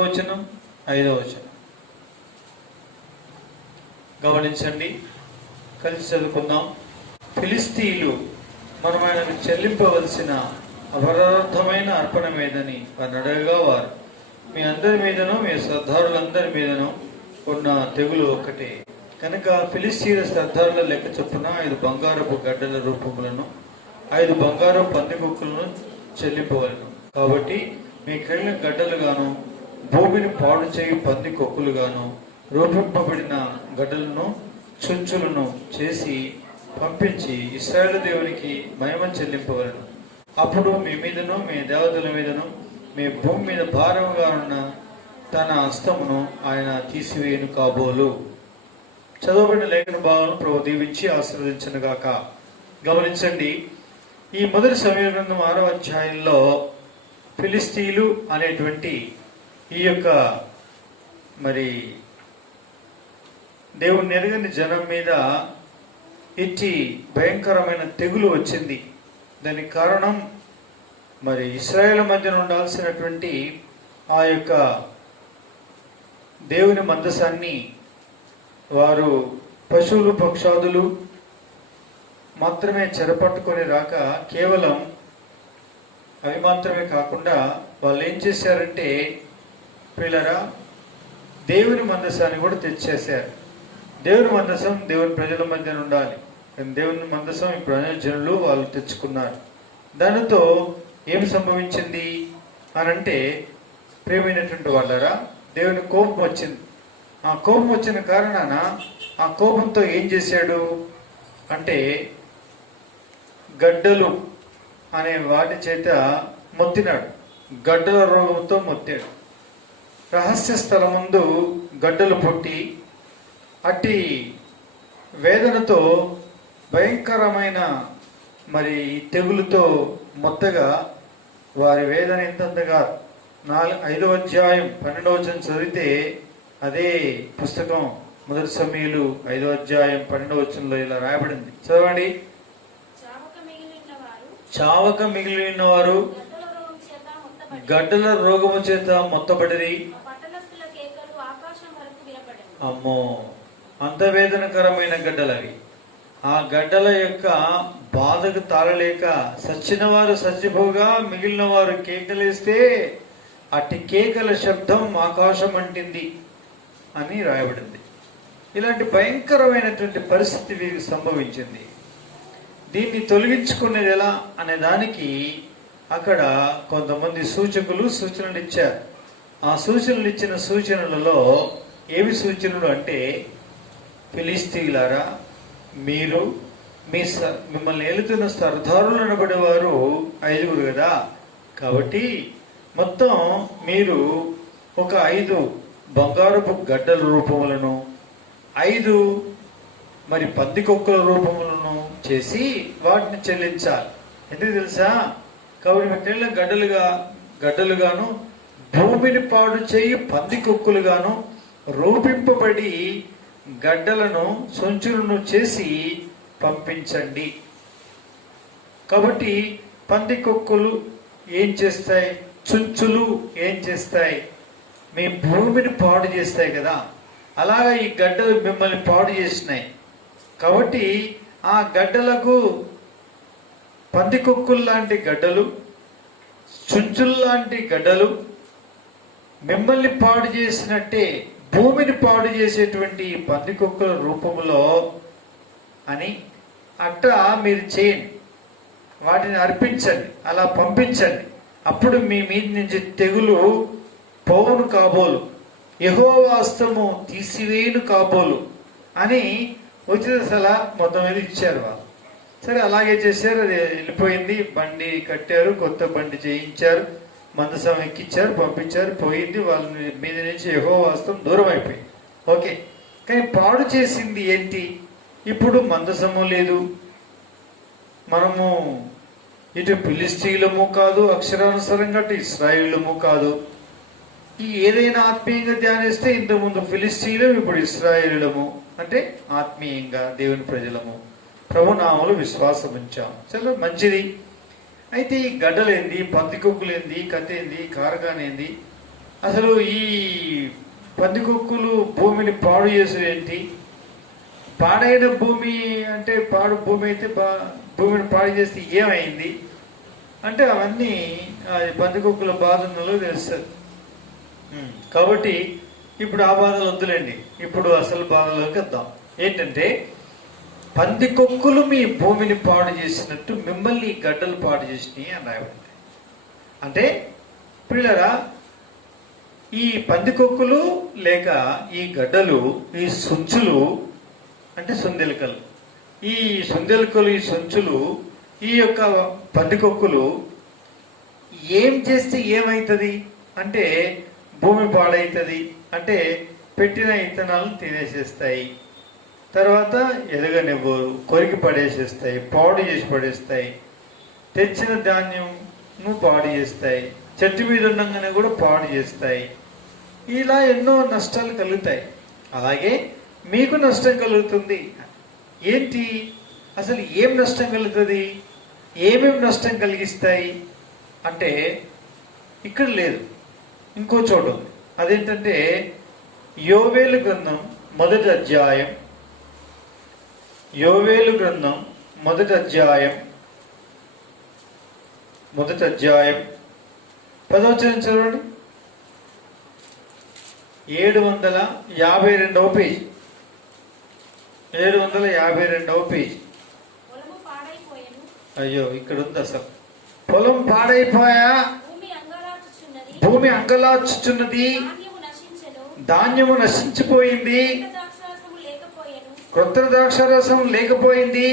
వచనం 5వ వచనం గమనించండి, కలిసి చదువుకుందాం. ఫిలిస్తీయులు మనం ఆయనకు చెల్లింపవలసిన అపరాధమైన అర్పణ మీదని వారిని అడగగా, వారు మీ అందరి మీదనో మీ సర్దారులందరి మీదనో ఉన్న తెగులు ఒక్కటే కనుక ఫిలిస్తీయుల సర్దారుల లెక్క చొప్పున 5 బంగారపు గడ్డల రూపములను 5 బంగారపు పందికొక్కులను చెల్లింపవలను. కాబట్టి మీ కళ్ళ గడ్డలుగాను భూమిని పాడు చేయి పందికొక్కులుగాను రూపింపబడిన గడ్డలను చుంచులను చేసి పంపించి ఇశ్రాయేలు దేవునికి మహిమ చెల్లింపవలను. అప్పుడు మీ మీదను మీ దేవతల మీదను మీ భూమి మీద భారముగా ఉన్న తన హస్తమును ఆయన తీసివేయను కాబోలు. చదవబడిన లేఖన భావాలను ప్రభు దీవించి ఆశీర్వదించనుగాక. గమనించండి, ఈ మొదటి సమూయేలు గ్రంథం 6వ అధ్యాయంలో ఫిలిస్తీయులు అనేటువంటి ఈ యొక్క మరి దేవుని ఎరగని జనం మీద ఇట్టి భయంకరమైన తెగులు వచ్చింది. దానికి కారణం మరి ఇశ్రాయేలు మధ్యన ఉండాల్సినటువంటి ఆ యొక్క దేవుని మందసాన్ని వారు పశువులు పక్షాదులు మాత్రమే చెరపట్టుకొని రాక, కేవలం అవి మాత్రమే కాకుండా వాళ్ళు ఏం చేశారంటే, పిల్లరా, దేవుని మందసాన్ని కూడా తెచ్చేశారు. దేవుని మందసం దేవుని ప్రజల మధ్య ఉండాలి. దేవుని మందసం ఇప్పుడు జనులు వాళ్ళు తెచ్చుకున్నారు. దానితో ఏమి సంభవించింది అనంటే, ప్రియమైనటువంటి వాళ్ళరా, దేవుని కోపం వచ్చింది. ఆ కోపం వచ్చిన కారణాన ఆ కోపంతో ఏం చేశాడు అంటే, గడ్డలు అనే వాటి చేత మొత్తినాడు. గడ్డల రోగంతో మొత్తాడు. రహస్య స్థలం ముందు గడ్డలు పుట్టి అట్టి వేదనతో భయంకరమైన మరి తెగులుతో మొత్తగా వారి వేదన ఎంతంతగా 5వ అధ్యాయం 12వ వచనం చదివితే అదే పుస్తకం మొదటి సమూయేలు 5వ అధ్యాయం 12వ వచనంలో ఇలా రాయబడింది. చదవండి. చావక మిగిలిన వారు గడ్డల రోగము చేత మొత్తబడిరి. అమ్మో, అంత వేదనకరమైన గడ్డలవి. ఆ గడ్డల యొక్క బాధకు తాళలేక సచ్చిన వారు చచ్చిపోగా మిగిలిన వారు కేకలేస్తే అట్టి కేకల శబ్దం ఆకాశం అంటింది అని రాయబడింది. ఇలాంటి భయంకరమైనటువంటి పరిస్థితి వీరికి సంభవించింది. దీన్ని తొలగించుకునేది ఎలా అనే దానికి అక్కడ కొంతమంది సూచనలు ఇచ్చారు. ఆ సూచనలు ఇచ్చిన సూచనలలో ఏమి సూచనలు అంటే, ఫిలిస్తీయులారా, మీరు మిమ్మల్ని ఏలుతున్న సర్దారులు అనబడేవారు 5 కదా. కాబట్టి మొత్తం మీరు ఒక 5 బంగారపు గడ్డల రూపములను 5 మరి పందికొక్కుల రూపములను చేసి వాటిని చెల్లించాలి. ఎందుకు తెలుసా? కాబట్టి మెట్టెళ్ళ గడ్డలుగాను భూమిని పాడు చేయి పందికొక్కులుగాను రూపింపబడి గడ్డలను సొంచులను చేసి పంపించండి. కాబట్టి పందికొక్కులు ఏం చేస్తాయి? చుంచులు ఏం చేస్తాయి? మీ భూమిని పాడు చేస్తాయి కదా. అలాగా ఈ గడ్డలు మిమ్మల్ని పాడు చేసినాయి. కాబట్టి ఆ గడ్డలకు పందికొక్కుల్లాంటి గడ్డలు, చుంచుల్లాంటి గడ్డలు మిమ్మల్ని పాడు చేసినట్టే భూమిని పాడు చేసేటువంటి పందికొక్కుల రూపంలో అని అట్లా మీరు చేయండి. వాటిని అర్పించండి, అలా పంపించండి. అప్పుడు మీ మీద నుంచి తెగులు పోవును కాబోలు, యెహోవా హస్తము తీసివేయును కాబోలు అని ఉచిత సలహా మొత్తం మీద ఇచ్చారు వాళ్ళు. సరే, అలాగే చేశారు. అది వెళ్ళిపోయింది. బండి కట్టారు, కొత్త బండి చేయించారు, మందసం ఎక్కించారు, పంపించారు, పోయింది. వాళ్ళ మీద నుంచి యెహోవా హస్తం దూరం అయిపోయింది. ఓకే, కానీ పాడు చేసింది ఏంటి? ఇప్పుడు మందసము లేదు, మనము ఇటు ఫిలిస్తీయులము కాదు, అక్షరానుసారంగా అటు ఇశ్రాయేలుము కాదు. ఈ ఏదైనా ఆత్మీయంగా ధ్యానిస్తే ఇంతకుముందు ఫిలిస్తీయులు, ఇప్పుడు ఇశ్రాయేలుము, అంటే ఆత్మీయంగా దేవుని ప్రజలము, ప్రభునామములు విశ్వాసం ఉంచాం. చాలా మంచిది. అయితే ఈ గడ్డలేంది, పందికొక్కులేంది, కత్తేంది, కారగానేంది, అసలు ఈ పందికొక్కులు భూమిని పాడు చేసుడు ఏంటి? పాడైన భూమి అంటే పాడు భూమి అయితే భూమిని పాడు చేస్తే ఏమైంది అంటే అవన్నీ పందికొక్కుల బాధనలో తెలుస్తుంది. కాబట్టి ఇప్పుడు ఆ బాధలు వద్దులేండి, ఇప్పుడు అసలు బాధలోకి వద్దాం. ఏంటంటే పందికొక్కులు మీ భూమిని పాడు చేసినట్టు మిమ్మల్ని ఈ గడ్డలు పాడు చేసినాయి అని రాయబడింది. అంటే పిల్లరా, ఈ పందికొక్కులు లేక ఈ గడ్డలు, ఈ సంచులు అంటే సొందెలకలు, ఈ సొందెలకలు, ఈ సంచులు, ఈ యొక్క పందికొక్కులు ఏం చేస్తే ఏమవుతుంది అంటే భూమి పాడవుతుంది. అంటే పెట్టిన ఇత్తనాలను తినేసేస్తాయి, తర్వాత ఎదగనివ్వరు, కొరికి పడేసేస్తాయి, పాడు చేసి పడేస్తాయి, తెచ్చిన ధాన్యంను పాడు చేస్తాయి, చెట్టు మీద ఉండగానే కూడా పాడు చేస్తాయి. ఇలా ఎన్నో నష్టాలు కలుగుతాయి. అలాగే మీకు నష్టం కలుగుతుంది. ఏంటి అసలు ఏం నష్టం కలుగుతుంది, ఏమేమి నష్టం కలిగిస్తాయి అంటే ఇక్కడ లేదు, ఇంకో చోట ఉంది. అదేంటంటే యోవేలు గ్రంథం మొదటి అధ్యాయం, యోవేలు గ్రంథం మొదటి అధ్యాయం 10వ వచనం చదవండి. 752వ పేజ్, 752వ పేజ్. అయ్యో ఇక్కడ ఉంది అసలు. పొలం పాడైపోయా, భూమి అంగలార్చుచున్నది, ధాన్యము నశించిపోయింది, క్రొత్త ద్రాక్షారసం లేకపోయింది,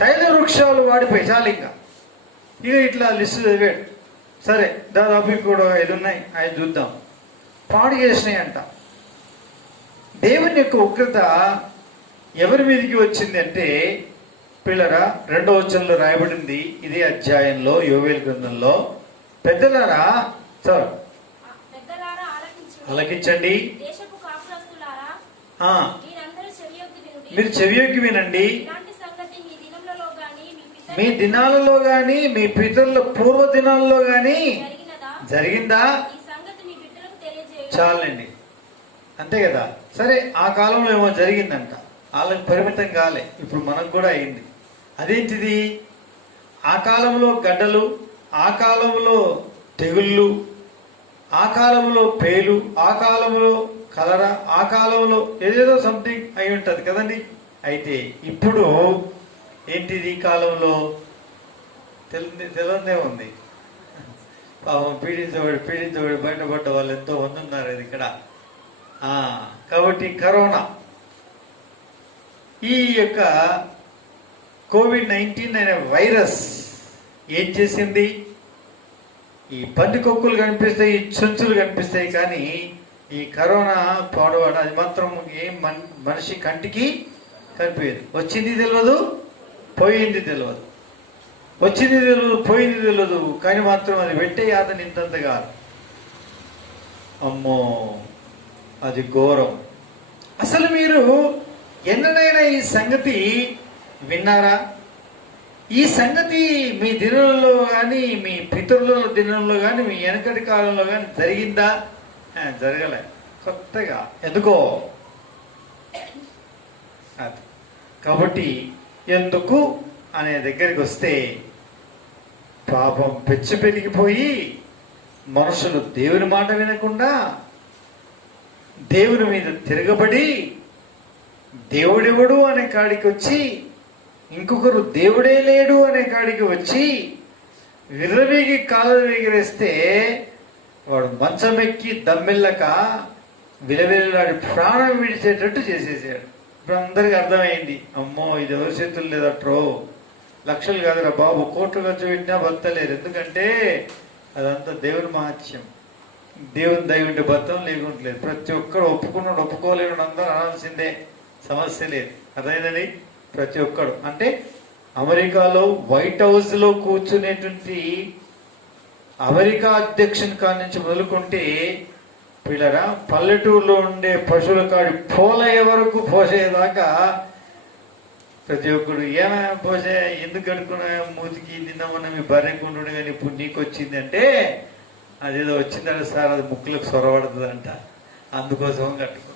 తైల వృక్షాలు వాడిపోయి. చాలు ఇంకా ఇట్లా లిస్టు చదివాడు. సరే, దాదాపు కూడా 5 ఉన్నాయి, 5 చూద్దాం. పాడు చేసినాయి అంట. దేవుని యొక్క ఉగ్రత ఎవరి మీదకి వచ్చింది అంటే పిల్లరా, 2వ వచనంలో రాయబడింది ఇదే అధ్యాయంలో, యోవేలు గ్రంథంలో. పెద్దలారా సార్ ఆలకించండి, మీరు చెవియొగ్గి వినండి. మీ దినాలలో గాని, మీ పితరుల పూర్వ దినాలలో గాని జరిగిందా? చాలండి, అంతే కదా. సరే, ఆ కాలంలో ఏమో జరిగిందంట, వాళ్ళకి పరిమితం కాలే, ఇప్పుడు మనకు కూడా అయింది. అదేంటిది? ఆ కాలంలో గడ్డలు, ఆ కాలంలో తెగుళ్ళు, ఆ కాలంలో పేలు, ఆ కాలంలో కలరా, ఆ కాలంలో ఏదేదో సంథింగ్ అయి ఉంటుంది కదండి. అయితే ఇప్పుడు ఏంటిది? ఈ కాలంలో తెలియదే ఉంది. పాపం పీడించబడి బయటపడ్డ వాళ్ళు ఎంతో మంది ఉన్నారు ఇక్కడ. కాబట్టి కరోనా, ఈ యొక్క COVID-19 అనే వైరస్ ఏం చేసింది? ఈ పందికొక్కులు కనిపిస్తాయి, ఈ చుంచులు కనిపిస్తాయి, కానీ ఈ కరోనా పాడవాడు అది మాత్రం ఏం మనిషి కంటికి కనిపించదు. వచ్చింది తెలియదు, పోయింది తెలియదు, వచ్చింది తెలియదు, పోయింది తెలియదు, కానీ మాత్రం అది పెట్టే యాతన ఇంతంతగా. అమ్మో, అది ఘోరం. అసలు మీరు ఎన్నడైనా ఈ సంగతి విన్నారా? ఈ సంగతి మీ దినంలో కానీ, మీ పితరుల దినంలో కానీ, మీ వెనకటి కాలంలో కానీ జరిగిందా? జరగలే. కొత్తగా ఎందుకో అది. కాబట్టి ఎందుకు అనే దగ్గరికి వస్తే పాపం పెచ్చు పెరిగిపోయి మనుషులు దేవుని మాట వినకుండా దేవుని మీద తిరగబడి దేవుడెవడు అనే కాడికి వచ్చి, ఇంకొకరు దేవుడే లేడు అనే కాడికి వచ్చి విర్రవీగి కాళ్ళు ఎగిరేస్తే వాడు మంచం ఎక్కి దమ్మెల్లక విలవిల్లాడి ప్రాణం విడిచేటట్టు చేసేసాడు. ఇప్పుడు అందరికి అర్థమైంది, అమ్మో ఇది ఎవరి చేతులు లేదట్రో, లక్షలు కాదురా బాబు, కోట్లు ఖర్చు పెట్టినా బతలేదు. ఎందుకంటే అదంతా దేవుని మహత్యం, దేవుని దైవుంటే బతం లేకుంటలేదు. ప్రతి ఒక్కడు ఒప్పుకున్నాడు, ఒప్పుకోలేడు, అందరూ అనాల్సిందే, సమస్య లేదు. అదైనది ప్రతి ఒక్కడు. అంటే అమెరికాలో వైట్ హౌస్ లో కూర్చునేటువంటి అమెరికా అధ్యక్షుని కాడి నుంచి మొదలుకుంటే పిల్లరా, పల్లెటూరులో ఉండే పశువుల కాడి పోలయ్యే వరకు పోసేదాకా ప్రతి ఒక్కడు ఏమైనా పోసే, ఎందుకు కడుక్కున్నా మూతికి నిన్న మొన్న మీ బర్రెకుంటుండే కానీ ఇప్పుడు నీకు వచ్చింది అంటే అదేదో వచ్చిందంటే సార్ అది ముక్కులకు సొరబడుతుందంట, అందుకోసం కట్టుకున్నాం.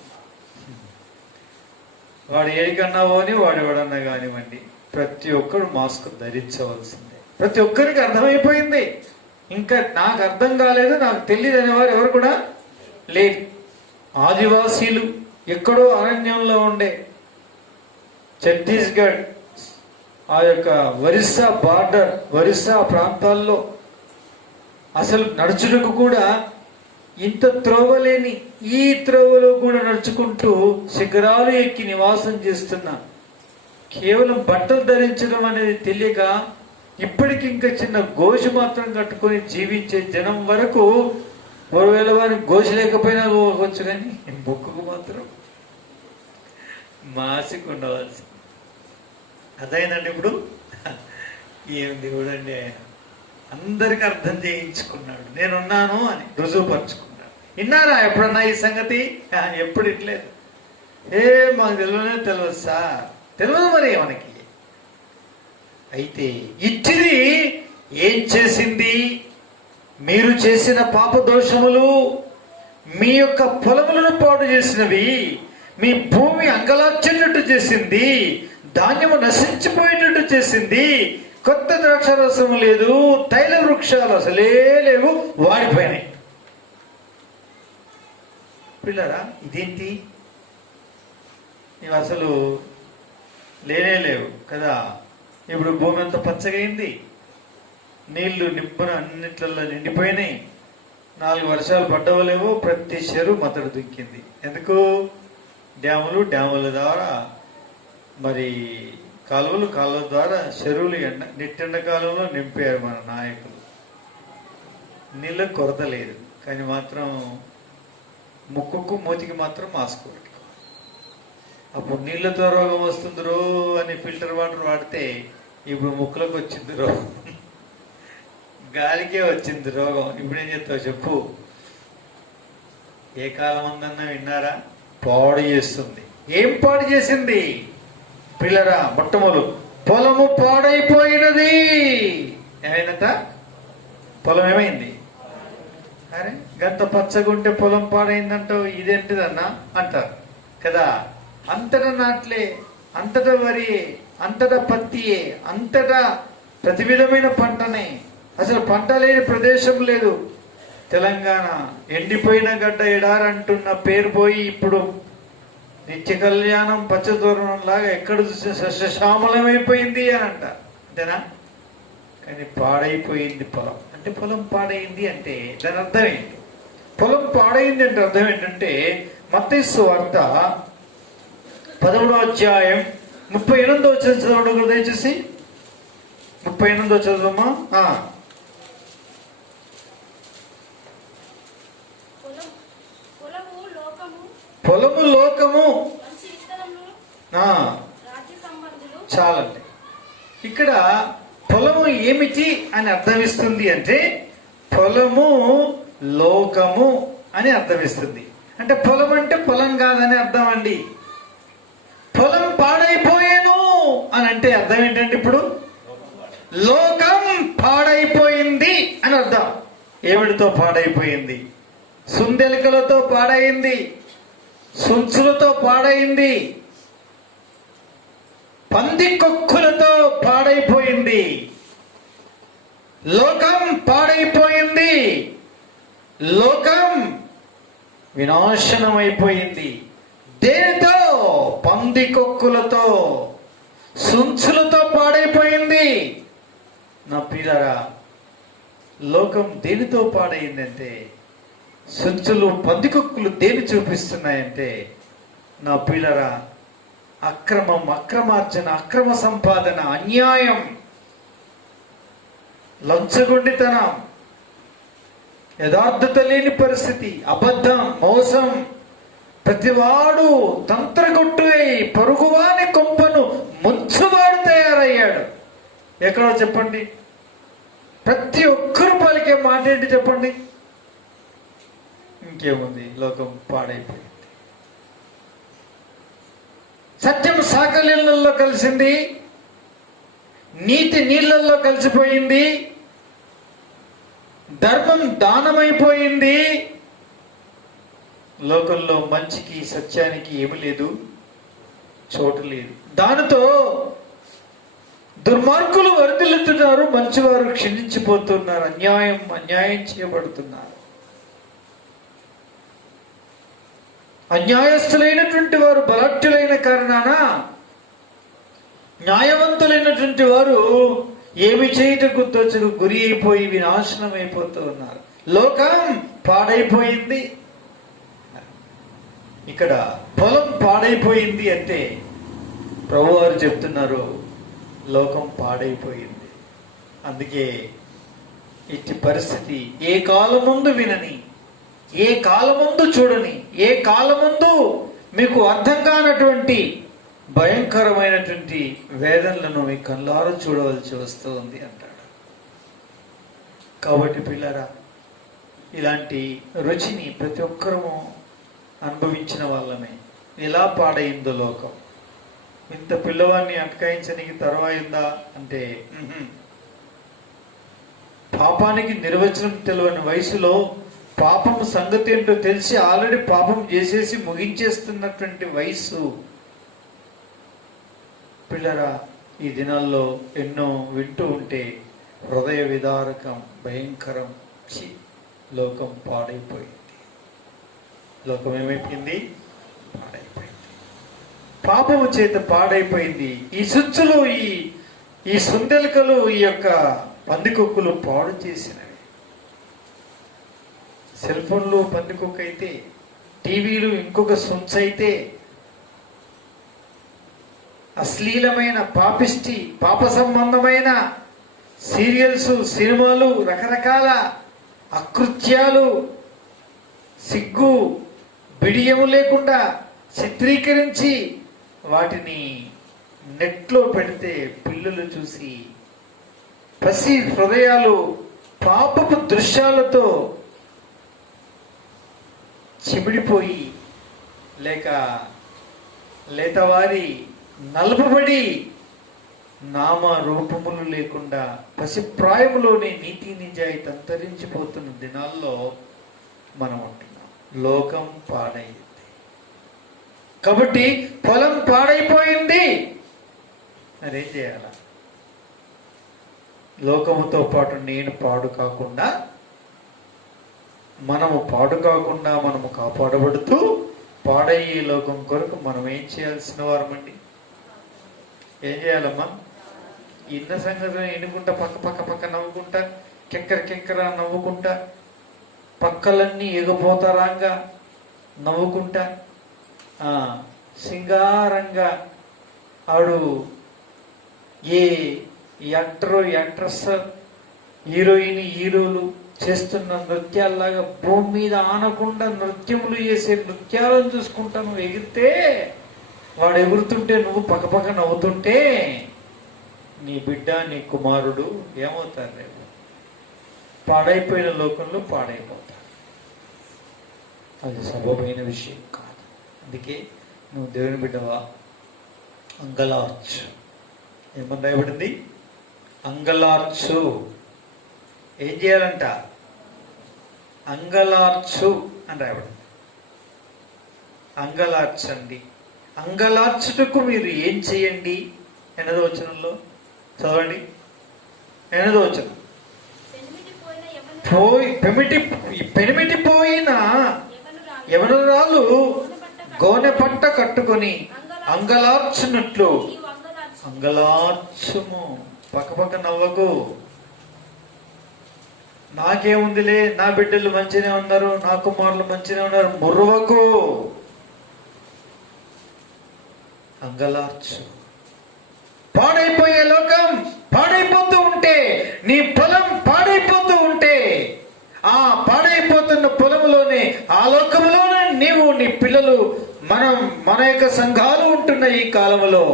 వాడు ఏడికన్నా పోని వాడు ఎవడన్నా కానివ్వండి, ప్రతి ఒక్కరు మాస్క్ ధరించవలసిందే. ప్రతి ఒక్కరికి అర్థమైపోయింది. ఇంకా నాకు అర్థం కాలేదు, నాకు తెలియదు అనేవారు ఎవరు కూడా లేదు. ఆదివాసీలు ఎక్కడో అరణ్యంలో ఉండే ఛత్తీస్గఢ్, ఆ యొక్క ఒరిస్సా బార్డర్, ఒరిస్సా ప్రాంతాల్లో అసలు నడుచుటకు కూడా ఇంత త్రోవలేని ఈ త్రోవలో కూడా నడుచుకుంటూ శిఖరాలు ఎక్కి నివాసం చేస్తున్న, కేవలం బట్టలు ధరించడం అనేది తెలియక ఇప్పటికి ఇంకా చిన్న గోషు మాత్రం కట్టుకొని జీవించే జనం వరకు, ఒకవేళ వారికి గోషు లేకపోయినా పోవచ్చు, కానీ బొక్కుకు మాత్రం మాసిక్ ఉండవలసి. అదైందండి. ఇప్పుడు ఏమిటి చూడండి, ఆయన అందరికి అర్థం చేయించుకున్నాడు, నేనున్నాను అని రుజువుపరుచుకున్నాడు. విన్నారా ఎప్పుడన్నా ఈ సంగతి? ఎప్పుడు ఇట్లేదు. మాకు తెలియదు సార్, తెలియదు మరి మనకి. అయితే ఇచ్చిది ఏం చేసింది? మీరు చేసిన పాప దోషములు మీ యొక్క పొలములను పాడు చేసినవి, మీ భూమి అంగలార్చేటట్టు చేసింది, ధాన్యము నశించిపోయేటట్టు చేసింది, కొత్త ద్రాక్షారసం లేదు, తైల వృక్షాలు అసలే లేవు, వాడిపోయినాయి. పిల్లరా, ఇదేంటి? ఇవి అసలు లేనే లేవు కదా. ఇప్పుడు భూమి అంతా పచ్చగైంది, నీళ్లు నింపున అన్నిట్లలో నిండిపోయినాయి, 4 వర్షాలు పడ్డవలేవో, ప్రతి చెరువు మతడు దుక్కింది. ఎందుకు? డ్యాముల ద్వారా, మరి కాలువల ద్వారా చెరువులు నిట్టెండకాలంలో నింపారు మన నాయకులు. నీళ్ళ కొరత లేదు, కానీ మాత్రం ముక్కుకు మూతికి మాత్రం మాస్క్ పెట్టుకో. అప్పుడు నీళ్ళతో రోగం వస్తుందిరో అని ఫిల్టర్ వాటర్ వాడితే ఇప్పుడు ముక్కులకు వచ్చింది రోగం, గాలికే వచ్చింది రోగం. ఇప్పుడేం చెప్తావు చెప్పు? ఏ కాలం ఉందన్నా విన్నారా? పాడు చేస్తుంది. ఏం పాడు చేసింది పిల్లరా? మొట్టమొదలు పొలము పాడైపోయినది. ఏమైందట? పొలం ఏమైంది? అరే గంత పచ్చగుంటే పొలం పాడైందంటావు, ఇదేంటిదన్నా అంటారు కదా. అంతటా నాట్లే, అంతటా వరి, అంతటా పత్తియే, అంతటా ప్రతి విధమైన పంటనే, అసలు పంట లేని ప్రదేశం లేదు. తెలంగాణ ఎండిపోయిన గడ్డ ఎడారంటున్న పేరు పోయి ఇప్పుడు నిత్య కళ్యాణం పచ్చదూరణం లాగా ఎక్కడ చూసిన సస్యశ్యామలమైపోయింది అని అంట. అంతేనా? కానీ పాడైపోయింది పొలం. అంటే పొలం పాడైంది అంటే దాని అర్థం ఏంటి? పొలం పాడైంది అంటే అర్థం ఏంటంటే, మత్తయి సువార్త 11వ అధ్యాయం 38వ వచనం చదవండి దయచేసి. 38వ చదవమ్మా. పొలము లోకము. చాలండి. ఇక్కడ పొలము ఏమిటి అని అర్థమిస్తుంది అంటే, పొలము లోకము అని అర్థమిస్తుంది. అంటే పొలం అంటే పొలం కాదని అర్థం అండి. పొలం పాడైపోయాను అని అంటే అర్థం ఏంటంటే, ఇప్పుడు లోకం పాడైపోయింది అని అర్థం. ఏమిటితో పాడైపోయింది? సుందెలికలతో పాడైంది, సుంచులతో పాడైంది, పంది కొక్కులతో పాడైపోయింది. లోకం పాడైపోయింది, లోకం వినాశనమైపోయింది. దేనితో? పంది కొక్కులతో, సుంచులతో పాడైపోయింది. నా పిల్లరా, లోకం దేనితో పాడైందంటే, సంచులు పందికొక్కులు దేని చూపిస్తున్నాయంటే, నా పిల్లరా, అక్రమం, అక్రమార్జన, అక్రమ సంపాదన, అన్యాయం, లంచగొండితనం, యథార్థత లేని పరిస్థితి, అబద్ధం, మోసం, ప్రతివాడు తంత్రగొట్టువై పరుగువాని కొంపను ముంచువాడు తయారయ్యాడు. ఎక్కడో చెప్పండి? ప్రతి ఒక్కరు పలికే మాట ఏంటి చెప్పండి? ఇంకేముంది? లోకం పాడైపోయింది. సత్యం సాకలీళ్ళల్లో కలిసింది, నీతి నీళ్ళల్లో కలిసిపోయింది, ధర్మం దానమైపోయింది. లోకంలో మంచికి సత్యానికి ఏమి లేదు, చోటు లేదు. దానితో దుర్మార్గులు వర్ధిల్లుతున్నారు, మంచివారు క్షీణించిపోతున్నారు, అన్యాయం చేయబడుతున్నారు. అన్యాయస్తులైనటువంటి వారు బలాఢ్యులైన కారణాన న్యాయవంతులైనటువంటి వారు ఏమి చేయటకు తోచకు గురి అయిపోయి వినాశనం అయిపోతూ ఉన్నారు. లోకం పాడైపోయింది. ఇక్కడ పొలం పాడైపోయింది అంటే ప్రభువారు చెప్తున్నారు, లోకం పాడైపోయింది. అందుకే ఇట్టి పరిస్థితి ఏ కాలముందు వినని, ఏ కాలముందు చూడని, ఏ కాలముందు మీకు అర్థం కానటువంటి భయంకరమైనటువంటి వేదనలను మీ కళ్ళారా చూడవలసి వస్తుంది అంటాడు. కాబట్టి పిల్లరా, ఇలాంటి రుచిని ప్రతి ఒక్కరము అనుభవించిన వాళ్ళమే. ఎలా పాడైందో లోకం. ఇంత పిల్లవాడిని అటకాయించడానికి తర్వాయిందా అంటే పాపానికి నిర్వచనం తెలియని వయసులో పాపం సంగతి ఏంటో తెలిసి ఆల్రెడీ పాపం చేసేసి ముగించేస్తున్నటువంటి వయసు. పిల్లరా, ఈ దినాల్లో ఎన్నో వింటూ ఉంటే హృదయ విదారకం, భయంకరం. లోకం పాడైపోయింది. లోకం ఏమైపోయింది? పాడైపోయింది. పాపము చేత పాడైపోయింది. ఈ సుచ్చులు, ఈ సుందెలకలు, ఈ యొక్క పందికొక్కులు పాడు చేసినవి. సెల్ ఫోన్లు పందికొక్క అయితే, టీవీలు ఇంకొక సుంచ అయితే, అశ్లీలమైన పాపిష్టి పాప సంబంధమైన సీరియల్స్, సినిమాలు, రకరకాల అకృత్యాలు, సిగ్గు బిడియము లేకుండా చిత్రీకరించి వాటిని నెట్లో పెడితే పిల్లలు చూసి పసి హృదయాలు పాపపు దృశ్యాలతో చిమిడిపోయి లేతవారి నలుపబడి నామ రూపములు లేకుండా పసిప్రాయములోనే నీతి నిజాయితీ అంతరించిపోతున్న దినాల్లో మనం ఉంటున్నాం. లోకం పాడైంది. కాబట్టి పొలం పాడైపోయింది. మరేం చేయాల? లోకముతో పాటు నేను పాడు కాకుండా, మనము కాపాడబడుతూ పాడయ్యే లోకం కొరకు మనం ఏం చేయాల్సిన వారమండి? ఏం చేయాలమ్మా? ఇన్న సంగతిని ఎన్నుకుంటా, పక్క నవ్వుకుంటా, కెంకర నవ్వుకుంటా, పక్కలన్నీ ఎగపోతారాంగా నవ్వుకుంటా, సింగారంగా ఆడు ఏ యాక్ట్రెస్, హీరోలు చేస్తున్న నృత్యాల్లాగా భూమి మీద ఆనకుండా నృత్యములు చేసే నృత్యాలను చూసుకుంటా నువ్వు ఎగిరితే, వాడు ఎగురుతుంటే నువ్వు పక్క నవ్వుతుంటే, నీ బిడ్డ, నీ కుమారుడు ఏమవుతారు? రేపు పాడైపోయిన లోకంలో పాడైపోతారు. అది సబబైన విషయం కాదు. అందుకే నువ్వు దేవుని బిడ్డవా, అంగలార్చు. ఏమని రాయబడింది? అంగలార్చు. ఏం చేయాలంట? అంగలార్చు అని రాయబడింది. అంగలార్చండి. అంగలార్చుటకు మీరు ఏం చేయండి? 8వ వచనంలో చదవండి. 8వ వచనం. పెనిమిటిపోయిన యవనురాలు గోనె పట్ట కట్టుకొని అంగలార్చున్నట్లు అంగలార్చుము. పక్క నవ్వకు. నాకేముందిలే, నా బిడ్డలు మంచిగా ఉన్నారు, నా కుమారులు మంచిగా ఉన్నారు, ముర్రవకు. అంగలార్చు. పాడైపోయే లోకం పాడైపోతూ ఉంటే, నీ పొలం పాడైపోతూ ఉంటే, ఆ పాడైపోతున్న పొలంలోనే, ఆ లోకంలోనే నీవు, నీ పిల్లలు, మన యొక్క సంఘాలు ఉంటున్న ఈ కాలంలో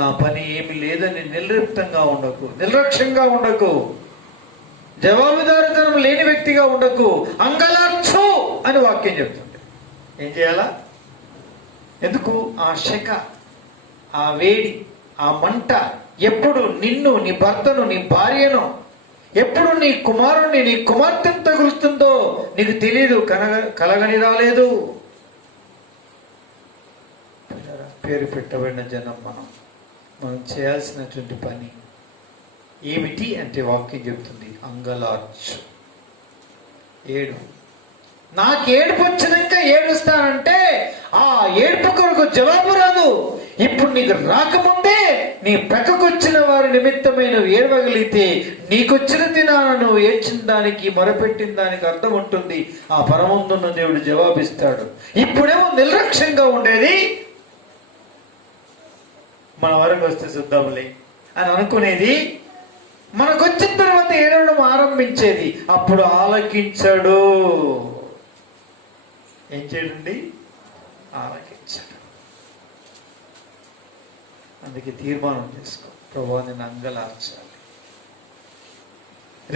నా పని ఏమి లేదని నిర్లిప్తంగా ఉండకు, నిర్లక్ష్యంగా ఉండకు, జవాబుదారితనం లేని వ్యక్తిగా ఉండకు. అంగలార్చు అని వాక్యం చెప్తుంది. ఏం చేయాలా? ఎందుకు? ఆ శక, ఆ వేడి, ఆ మంట ఎప్పుడు నిన్ను, నీ భర్తను, నీ భార్యను ఎప్పుడు నీ కుమారుణ్ణి నీ కుమార్తెను తగులుతుందో నీకు తెలియదు, కలగని రాలేదు. పేరు పెట్టబడిన జనం మనం చేయాల్సినటువంటి పని ఏమిటి అంటే వాక్యం చెబుతుంది, అంగలార్చు, ఏడు. నాకు ఏడుపు వచ్చినాక ఏడుస్తానంటే ఆ ఏడుపు కొరకు జవాబు రాదు. ఇప్పుడు నీకు రాకముందే నీ ప్రక్కకు వచ్చిన వారి నిమిత్తమై నువ్వు ఏడవగలిగితే నీకొచ్చిన దినాన నువ్వు ఏడ్చిన దానికి మొరపెట్టిన దానికి అర్థం ఉంటుంది. ఆ పరమందున్న దేవుడు జవాబిస్తాడు. ఇప్పుడేమో నిర్లక్ష్యంగా ఉండేది, మన వరకు వస్తే చూద్దాంలే అని అనుకునేది, మనకొచ్చిన తర్వాత ఏడవడం ఆరంభించేది. అప్పుడు ఆలకించాడు. ఏం చేయడండి? ఆలకించాడు. అందుకే తీర్మానం చేసుకో, ప్రభువా నేను అంగలార్చాలి.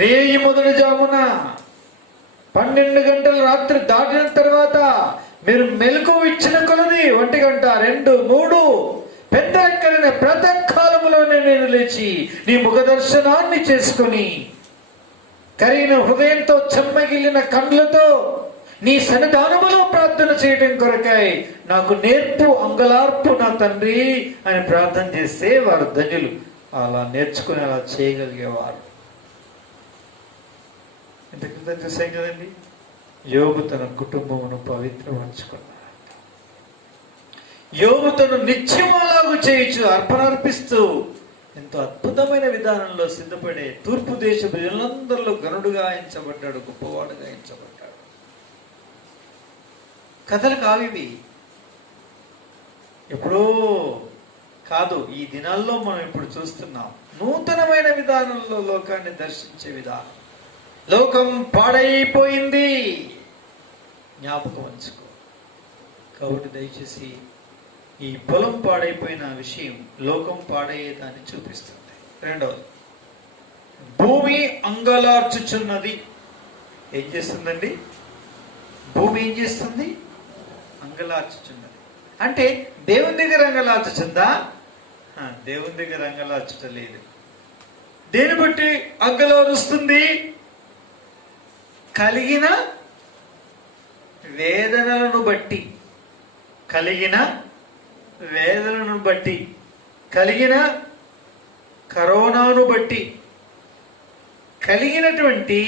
రేయి మొదటి జామున 12 గంటల రాత్రి దాటిన తర్వాత మీరు మెలకువ ఇచ్చిన కొలది 1 గంట 2, 3 పెద్దక్కడిన ప్రాతకాలములోనే నేను లేచి నీ ముఖ దర్శనాన్ని చేసుకుని కరిగిన హృదయంతో చెమ్మగిలిన కండ్లతో నీ సన్నిధానములో ప్రార్థన చేయడం కొరకై నాకు నేర్పు అంగలార్పు నా తండ్రి అని ప్రార్థన చేస్తే వారు ధన్యులు. అలా నేర్చుకుని అలా చేయగలిగేవారు. ఎంత క్రితం చూసాం కదండి, యోబు తన కుటుంబమును పవిత్రపరచుకున్నాడు. యోబు తను నిత్యమాలాగు చేయొచ్చు అర్పణ అర్పిస్తూ ఎంతో అద్భుతమైన విధానంలో సిద్ధపడే తూర్పు దేశపు జనులందరిలో గనుడుగా ఎంచబడ్డాడు, గొప్పవాడుగా ఎంచబడ్డాడు. కథలు కావివి, ఎప్పుడో కాదు, ఈ దినాల్లో మనం ఇప్పుడు చూస్తున్నాం. నూతనమైన విధానంలో లోకాన్ని దర్శించే విధానం. లోకం పాడైపోయింది, జ్ఞాపకం ఉంచుకో. కాబట్టి దయచేసి ఈ పొలం పాడైపోయిన విషయం లోకం పాడయ్యేదాన్ని చూపిస్తుంది. రెండవది, భూమి అంగలార్చుచున్నది. ఏం చేస్తుందండి? భూమి ఏం చేస్తుంది? అంగలార్చుచున్నది. అంటే దేవుని దగ్గర అంగలార్చుచుందా? దేవుని దగ్గర అంగలార్చలేదు. దేని బట్టి అంగలారుస్తుంది? కలిగిన వేదనలను బట్టి, కలిగిన వేదనను బట్టి, కలిగిన కరోనాను బట్టి, కలిగినటువంటి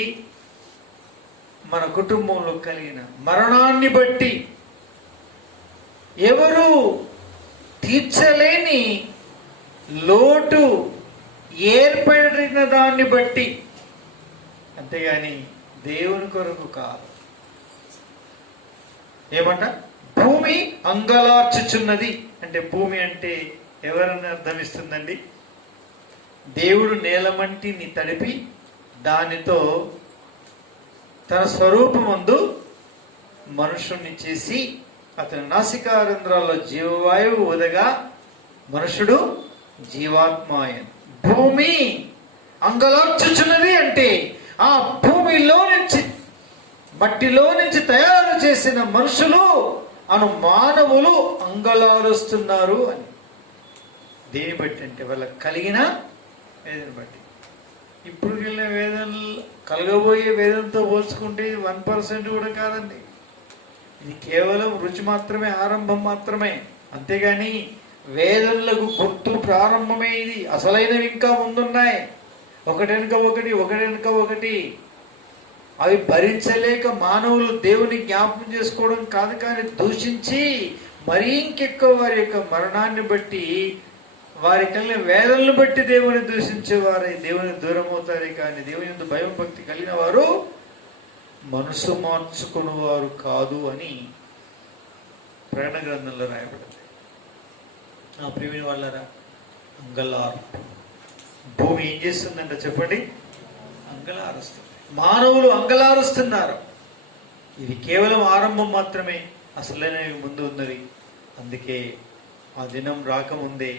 మన కుటుంబంలో కలిగిన మరణాన్ని బట్టి, ఎవరు తీర్చలేని లోటు ఏర్పడిన దాన్ని బట్టి, అంతేగాని దేవుని కొరకు కాదు. ఏమంట? భూమి అంగలార్చుచున్నది అంటే భూమి అంటే ఎవరని అర్థమిస్తుందండి? దేవుడు నేలమంటిని తడిపి దానితో తన స్వరూపమందు మనుషుణ్ణి చేసి అతని నాసికారంధ్రాల్లో జీవవాయువు ఊదగా మనుషుడు జీవాత్మాయన్. భూమి అంగలార్చుచున్నది అంటే ఆ భూమిలో నుంచి, మట్టిలో నుంచి తయారు చేసిన మనుషులు అను మానవులు అంగలారుస్తున్నారు అని. దేని బట్టి అంటే వాళ్ళకి కలిగిన వేదన బట్టి. ఇప్పుడు వెళ్ళిన వేదనలు, కలగబోయే వేదనతో పోల్చుకుంటే 1% కూడా కాదండి. ఇది కేవలం రుచి మాత్రమే, ఆరంభం మాత్రమే. అంతేగాని వేదనలకు గుర్తు ప్రారంభమే ఇది. అసలైనవి ఇంకా ముందున్నాయి, ఒకటెనుక ఒకటి, ఒకటెనుక ఒకటి. అవి భరించలేక మానవులు దేవుని జ్ఞాపకం చేసుకోవడం కాదు, కానీ దూషించి మరీ ఇంకెక్కువ వారి యొక్క మరణాన్ని బట్టి, వారి కలిగిన వేదనలు బట్టి దేవుని దూషించేవారే దేవుని దూరం అవుతారే కానీ దేవుని యందు భయం భక్తి కలిగిన వారు మనసు మార్చుకున్న వారు కాదు అని ప్రకటన గ్రంథంలో రాయబడింది. నా ప్రియమైన వాళ్ళరా, అంగలార్పు. భూమి ఏం చేస్తుందంట చెప్పండి? అంగలారుస్తుంది. మానవులు అంగలారుస్తున్నారు. ఇది కేవలం ఆరంభం మాత్రమే, అసలైనవి ముందు ఉన్నవి. అందుకే ఆ దినం రాకముందే,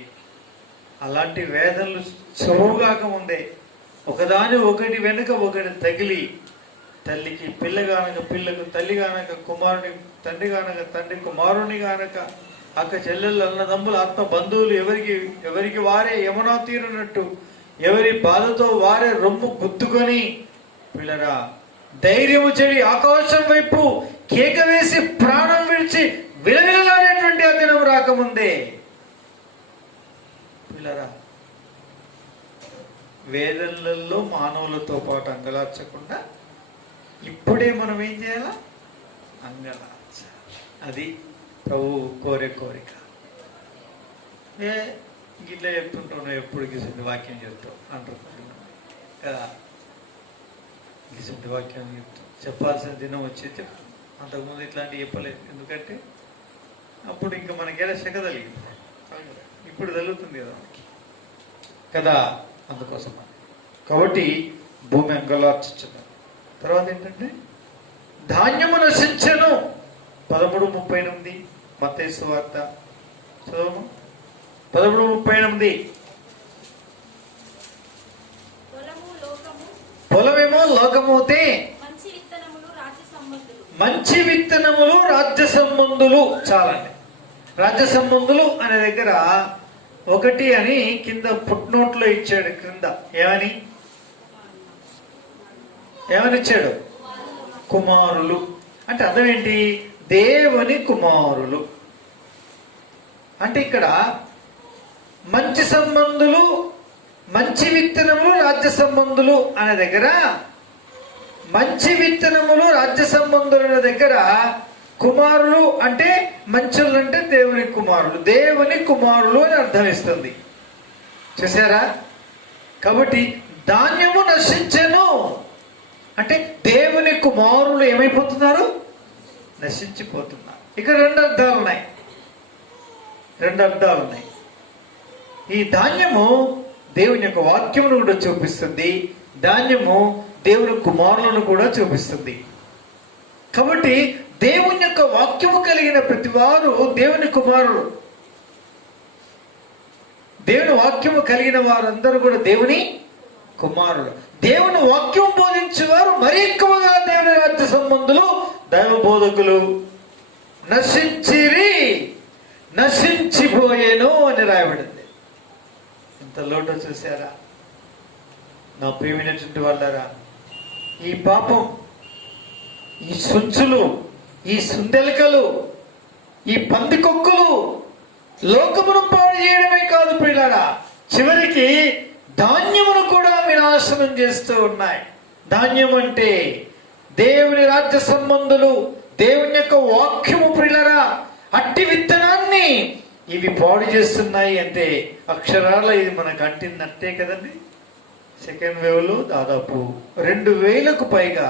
అలాంటి వేదనలు చదువుగాకముందే ఒకదాని ఒకటి వెనుక ఒకటి తగిలి, తల్లికి పిల్ల గానక పిల్లకు తల్లి గానక కుమారుని తండ్రి గానక తండ్రి కుమారుని గానక, అక్క చెల్లెళ్ళు అన్నదమ్ములు ఆత్మ బంధువులు ఎవరికి వారే యమునా తీరునట్టు ఎవరి బాధతో వారే రొమ్ము గుద్దుకొని పిల్లరా ధైర్యము చెడి ఆకాశం వైపు కేక వేసి ప్రాణం విడిచి విలవిలలాడేటువంటి ఆ దినం రాకముందే పిల్లరా వేదనలలో మానవులతో పాటు అంగలార్చకుండా ఇప్పుడే మనం ఏం చేయాలా? అంగలార్చ. అది ప్రభు కోరే కోరిక. ఇట్లా చెప్తుంటావు, ఎప్పుడు గిసుంటి వాక్యం చెప్తావు అంటారు కదా. గిసుంటి వాక్యం చెప్తావు, చెప్పాల్సిన దినం వచ్చేది. అంతకుముందు ఇట్లాంటివి చెప్పలేదు. ఎందుకంటే అప్పుడు ఇంకా మనకేలా శక తగిలింది. ఇప్పుడు తగులుతుంది కదా మనకి కదా. అందుకోసం కాబట్టి భూమి అంగలార్చుచున్నది. తర్వాత ఏంటంటే ధాన్యము నశించను. 13:38 మత్తయి సువార్త చదవము. 13:38. పొలమేమో లోకమవుతే మంచి విత్తనములు రాజ్య సంబంధులు. చాలండి. రాజ్య సంబంధులు అనే దగ్గర 1 అని కింద ఫుట్నోట్లో ఇచ్చాడు. క్రింద ఏమని ఇచ్చాడు? కుమారులు. అంటే అర్థం ఏంటి? దేవుని కుమారులు. అంటే ఇక్కడ మంచి సంబంధులు, మంచి విత్తనములు, రాజ్య సంబంధులు అనే దగ్గర మంచి విత్తనములు, రాజ్య సంబంధులు అనే దగ్గర కుమారులు అంటే మంచులు అంటే దేవుని కుమారులు, దేవుని కుమారులు అని అర్థం ఇస్తుంది. చూసారా? కాబట్టి ధాన్యము నశించెను అంటే దేవుని కుమారులు ఏమైపోతున్నారు? నశించిపోతున్నారు. ఇక్కడ 2 అర్థాలు ఉన్నాయి. ఈ ధాన్యము దేవుని యొక్క వాక్యమును కూడా చూపిస్తుంది, ధాన్యము దేవుని కుమారులను కూడా చూపిస్తుంది. కాబట్టి దేవుని యొక్క వాక్యము కలిగిన ప్రతి వారు దేవుని కుమారులు. దేవుని వాక్యము కలిగిన వారందరూ కూడా దేవుని కుమారులు. దేవుని వాక్యం బోధించేవారు మరి ఎక్కువగా దేవుని రాజ్య సంబంధులు, దైవ బోధకులు. నశించిపోయేను అని రాయబడింది. ఇంత లోటు చూసారా నా ప్రియమైనటువంటి వాళ్ళారా? ఈ పాపం, ఈ సుంచులు, ఈ సుందెలకలు, ఈ పందికొక్కులు లోకమును పాడు చేయడమే కాదు ప్రియులారా, చివరికి ధాన్యమును కూడా వినాశనం చేస్తూ ఉన్నాయి. ధాన్యం అంటే దేవుని రాజ్య సంబంధులు, దేవుని యొక్క వాక్యము ప్రియులారా. అట్టి విత్తనాన్ని ఇవి పాడు చేస్తున్నాయి అంటే అక్షరాల ఇది మనకు అంటిందంటే కదండి. సెకండ్ వేవ్ లో దాదాపు 2000కు పైగా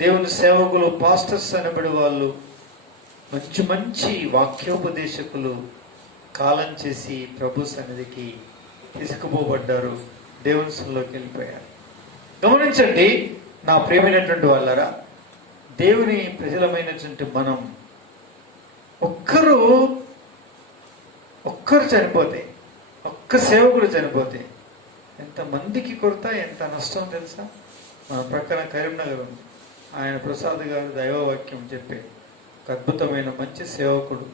దేవుని సేవకులు, పాస్టర్స్ అనబడి వాళ్ళు, మంచి వాక్యోపదేశకులు కాలం చేసి ప్రభు సన్నిధికి తీసుకుపోబడ్డారు, దేవుని సన్నిధిలోకి వెళ్ళిపోయారు. గమనించండి నా ప్రియమైనటువంటి వాళ్ళరా, దేవుని ప్రజలమైనటువంటి మనం ఒక్కరు చనిపోతే, ఒక్క సేవకుడు చనిపోతే ఎంతమందికి కొరత, ఎంత నష్టం తెలుసా? మన ప్రక్కన కరీంనగర్ ఉంది. ఆయన ప్రసాద్ గారు దైవవాక్యం చెప్పే ఒక అద్భుతమైన మంచి సేవకుడు.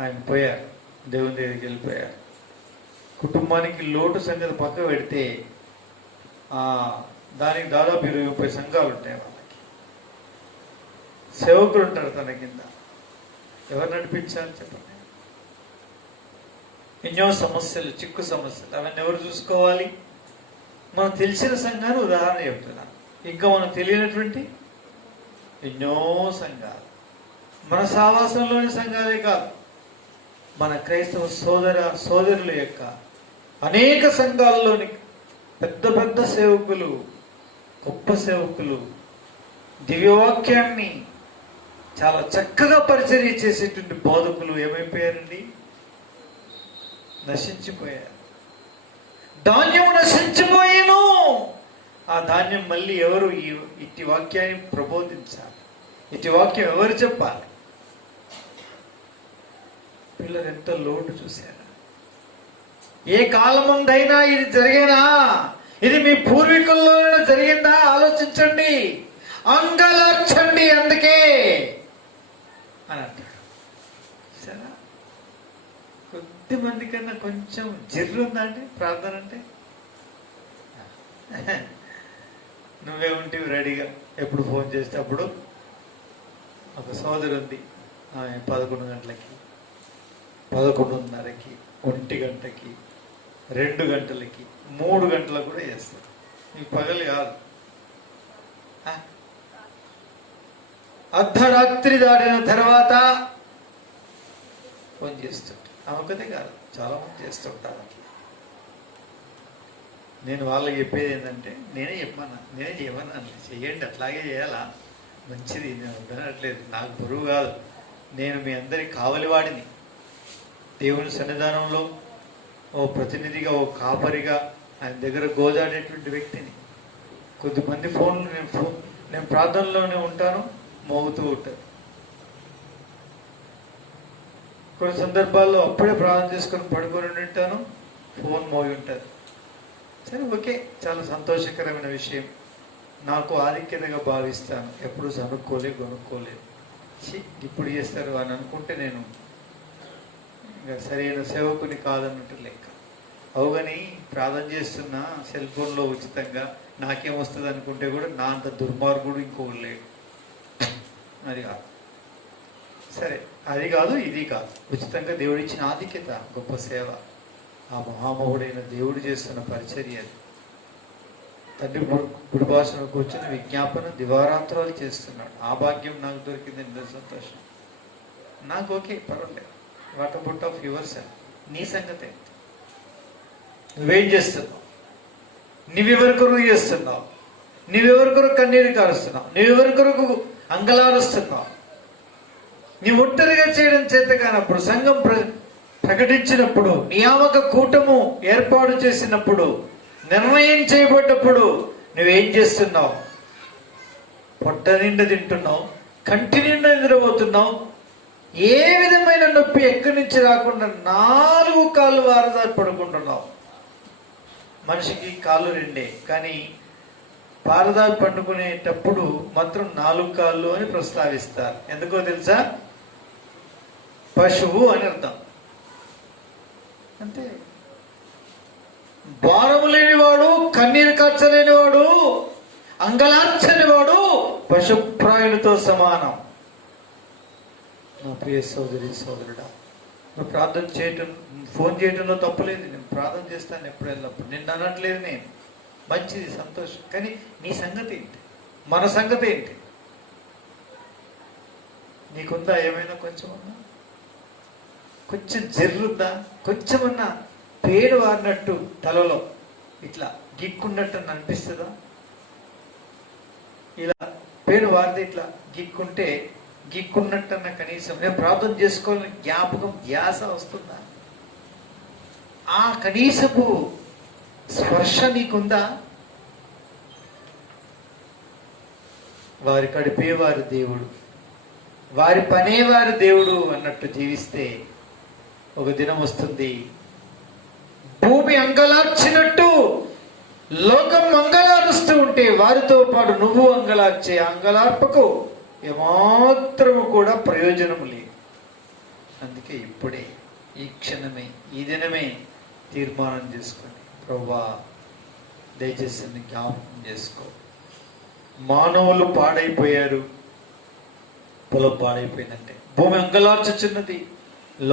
ఆయన పోయారు, దేవుని దగ్గరికి వెళ్ళిపోయారు. కుటుంబానికి లోటు సంగతి పక్క పెడితే దానికి దాదాపు 20-30 సంఘాలు ఉంటాయి. వాళ్ళకి సేవకులు ఉంటారు తన కింద. ఎవరు నడిపించాలని చెప్పండి? ఎన్నో సమస్యలు, చిక్కు సమస్యలు, అవన్నీ ఎవరు చూసుకోవాలి? మనం తెలిసిన సంఘాన్ని ఉదాహరణ చెప్తున్నాను. ఇంకా మనం తెలియనటువంటి ఎన్నో సంఘాలు, మన సావాసంలోని సంఘాలే కాదు, మన క్రైస్తవ సోదరుల యొక్క అనేక సంఘాల్లోని పెద్ద సేవకులు, గొప్ప సేవకులు, దివ్యవాక్యాన్ని చాలా చక్కగా పరిచర్య చేసేటువంటి బోధకులు ఏమైపోయారండి? నశించిపోయారు. ధాన్యం నశించిపోయేను. ఆ ధాన్యం మళ్ళీ ఎవరు ఇట్టి వాక్యాన్ని ప్రబోధించాలి? ఇట్టి వాక్యం ఎవరు చెప్పాలి? పిల్లలు ఎంత లోటు చూశారు. ఏ కాలమందైనా ఇది జరిగేనా? ఇది మీ పూర్వీకుల్లోనే జరిగిందా? ఆలోచించండి, అంగలార్చండి అందుకే అని అంటారు. సరే, కొద్ది మంది కన్నా కొంచెం జిర్రు ఉందండి ప్రార్థన అంటే. నువ్వే ఉంటివి రెడీగా, ఎప్పుడు ఫోన్ చేస్తే అప్పుడు. ఒక సోదరు ఉంది, 11 గంటలకి, 11:30కి, 1 గంటకి, 2 గంటలకి, 3 గంటలకు కూడా చేస్తారు. నీకు పగలు కాదు. అర్ధరాత్రి దాటిన తర్వాత ఫోన్ చేస్తుంటారు. ఆమెకదే కాదు, చాలా మంది చేస్తుంటారు అట్లా. నేను వాళ్ళకి చెప్పేది ఏంటంటే, నేనే చేయమన్నా చెయ్యండి, అట్లాగే చేయాలా, మంచిది, నేను వద్దనట్లేదు, నాకు బరువు కాదు. నేను మీ అందరికి కావలివాడిని, దేవుని సన్నిధానంలో ఓ ప్రతినిధిగా, ఓ కాపరిగా ఆయన దగ్గర గోజాడేటువంటి వ్యక్తిని. కొద్దిమంది ఫోన్లు నేను ప్రార్థనలోనే ఉంటాను, మోగుతూ ఉంటారు. కొన్ని సందర్భాల్లో అప్పుడే ప్రార్థన చేసుకొని పడుకొని ఉంటాను, ఫోన్ మోగి ఉంటారు. సరే, ఓకే, చాలా సంతోషకరమైన విషయం. నాకు ఆధిక్యతగా భావిస్తాను. ఎప్పుడు కొనుక్కోలేదు. ఇప్పుడు చేస్తారు అని అనుకుంటే నేను ఇంకా సరైన సేవకుని కాదన్నట్టు లెక్క. అవుగాని ప్రార్థన చేస్తున్నా సెల్ ఫోన్లో ఉచితంగా నాకేం వస్తుంది అనుకుంటే కూడా నా అంత దుర్మార్గుడు ఇంకోటి లేడు. అది కాదు. సరే, అది కాదు, ఇది కాదు. ఉచితంగా దేవుడు ఇచ్చిన ఆధిక్యత, గొప్ప సేవ, ఆ మహామహుడైన దేవుడు చేస్తున్న పరిచర్య. తండ్రి గుడిభాషను కూర్చొని విజ్ఞాపన దివారాంతరాలు చేస్తున్నాడు. ఆ భాగ్యం నాకు దొరికింది, ఎంతో సంతోషం. నాకు ఓకే, పర్వాలేదు. What about of your self? నీ సంగతి ఏంటి? నువ్వేం చేస్తున్నావు? నువ్వెవరి కొరకు చేస్తున్నావు? నువ్వెవరి కొరకు కన్నీరు కారుస్తున్నావు? నువ్వెవరి కొరకు అంగలారుస్తున్నావు? నీ ఒంటరిగా చేయడం చేత కానప్పుడు, సంఘం ప్రకటించినప్పుడు, నియామక కూటము ఏర్పాటు చేసినప్పుడు, నిర్ణయం చేయబడ్డప్పుడు నువ్వేం చేస్తున్నావు? పొట్ట నిండా తింటున్నావు, కంటి నిండా నిద్రపోతున్నావు. ఏ విధమైన నొప్పి ఎక్కడి నుంచి రాకుండా 4 కాళ్ళు వారదా పడుకుంటున్నావు. మనిషికి కాళ్ళు 2, కానీ పారదా పండుకునేటప్పుడు మాత్రం 4 కాళ్ళు అని ప్రస్తావిస్తారు. ఎందుకో తెలుసా? పశువు అని అర్థం. అంతే. భారము లేనివాడు, కన్నీరు కార్చలేనివాడు, అంగలార్చనివాడు పశుప్రాయులతో సమానం. నా ప్రియ సోదరి సోదరుడా, నువ్వు ప్రార్థన చేయటం, ఫోన్ చేయటంలో తప్పలేదు. నేను ప్రార్థన చేస్తాను ఎప్పుడెళ్ళప్పుడు. నిన్ను అనట్లేదు నేను, మంచిది, సంతోషం. కానీ నీ సంగతి ఏంటి? మన సంగతి ఏంటి? నీకుందా ఏమైనా కొంచెమన్నా? కొంచెం జర్రుద్దా? కొంచెమన్నా పేడు వారినట్టు తలలో ఇట్లా గిక్కున్నట్టు అనిపిస్తుందా? ఇలా పేడు వారిది ఇట్లా గిక్కున్నట్టన్న కనీసం నేను ప్రార్థన చేసుకోవాలని జ్ఞాపకం, ధ్యాస వస్తుందా? ఆ కనీసపు స్పర్శ నీకుందా? వారి కడిపేవారు దేవుడు, వారి పనేవారు దేవుడు అన్నట్టు జీవిస్తే ఒక దినం వస్తుంది, భూమి అంగలార్చినట్టు లోకం అంగలారుస్తూ ఉంటే వారితో పాటు నువ్వు అంగలార్చే అంగలార్పకు ఏమాత్రము కూడా ప్రయోజనం లేదు. అందుకే ఇప్పుడే, ఈ క్షణమే, ఈ దినమే తీర్మానం చేసుకోండి. ప్రభువా, దయచేసి జ్ఞాపకం చేసుకో. మానవులు పాడైపోయారు, పొలం పాడైపోయిందంటే భూమి అంగలార్చుచున్నది,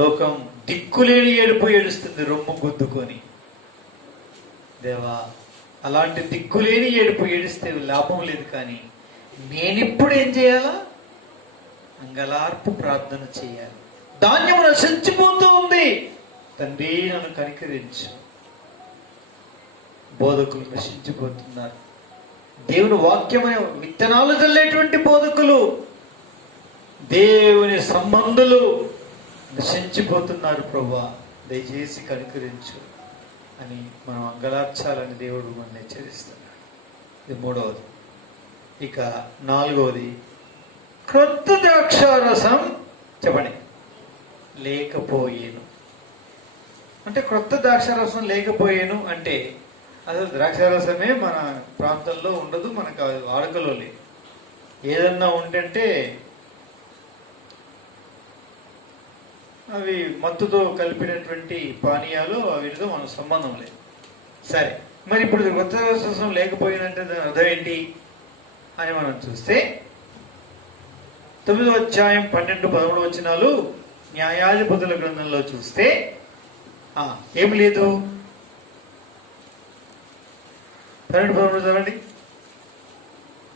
లోకం దిక్కులేని ఏడుపు ఏడుస్తుంది రొమ్ము గుద్దుకొని. దేవా, అలాంటి దిక్కులేని ఏడుపు ఏడిస్తే లాభం లేదు. కానీ నేనిప్పుడు ఏం చేయాలా? అంగలార్పు ప్రార్థన చేయాలి. ధాన్యము నశించిపోతూ ఉంది, తండ్రి నన్ను కనికరించు. బోధకులు నశించిపోతున్నారు. దేవుని వాక్యమైన విత్తనాలు చల్లేటువంటి బోధకులు, దేవుని సంబంధులు నశించిపోతున్నారు. ప్రభువా, దయచేసి కనికరించు అని మనం అంగలార్చాలని దేవుడు మనల్ని హెచ్చరిస్తున్నాడు. ఇది 3వది. ఇక 4వది, క్రొత్త ద్రాక్షారసం చెప్పండి లేకపోయేను. అంటే క్రొత్త ద్రాక్షారసం లేకపోయేను అంటే అసలు ద్రాక్షారసమే మన ప్రాంతంలో ఉండదు, మనకు వాడుకలో లేదు. ఏదన్నా ఉంటే అవి మత్తుతో కలిపినటువంటి పానీయాలు, వీటితో మనకు సంబంధం లేదు. సరే, మరి ఇప్పుడు కొత్త రసం లేకపోయినంటే దాని అర్థం ఏంటి అని మనం చూస్తే 9వ అధ్యాయం 12-13 వచనాలు న్యాయాధిపతుల గ్రంథంలో చూస్తే ఏమి లేదు. 12-13 చదవండి.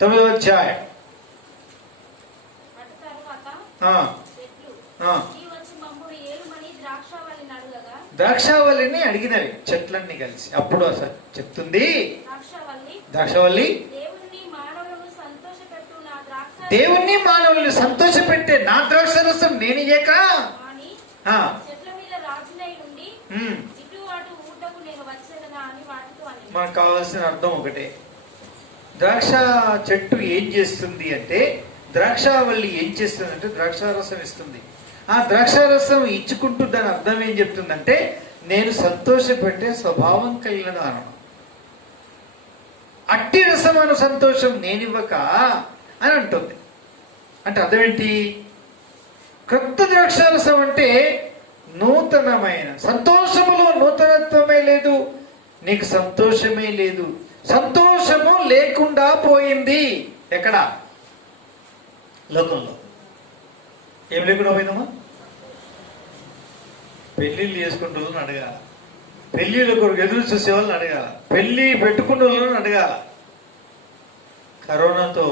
9వ అధ్యాయం. ద్రాక్షావల్లిని అడిగినవి చెట్లన్నీ కలిసి. అప్పుడు అసలు చెప్తుంది ద్రాక్షావల్లి, దేవుణ్ణి మానవులను సంతోషపెట్టే నా ద్రాక్షరసం నేను ఇయ్యక మనకు కావాల్సిన అర్థం ఒకటే. ద్రాక్ష చెట్టు ఏం చేస్తుంది అంటే, ద్రాక్షావల్లి ఏం చేస్తుంది అంటే ద్రాక్షారసం ఇస్తుంది. ఆ ద్రాక్షారసం ఇచ్చుకుంటూ దాని అర్థం ఏం చెప్తుందంటే, నేను సంతోషపెట్టే స్వభావం కలిగిన దానం. అట్టి రసమైన సంతోషం నేనివ్వక అని అంటుంది. అంటే అర్థం ఏంటి? క్రొత్త ద్రాక్షారసం అంటే నూతనమైన సంతోషములో నూతనత్వమే లేదు, నీకు సంతోషమే లేదు, సంతోషము లేకుండా పోయింది. ఎక్కడ? లోకంలో. ఏం లేకుండా పోయిందమ్మా? పెళ్లిళ్ళు చేసుకుంటూ వాళ్ళని అడగాల, పెళ్లిళ్ళ కొరకు ఎదురు చూసే వాళ్ళని అడగాల, పెళ్లి పెట్టుకున్న వాళ్ళని అడగాల. కరోనాతో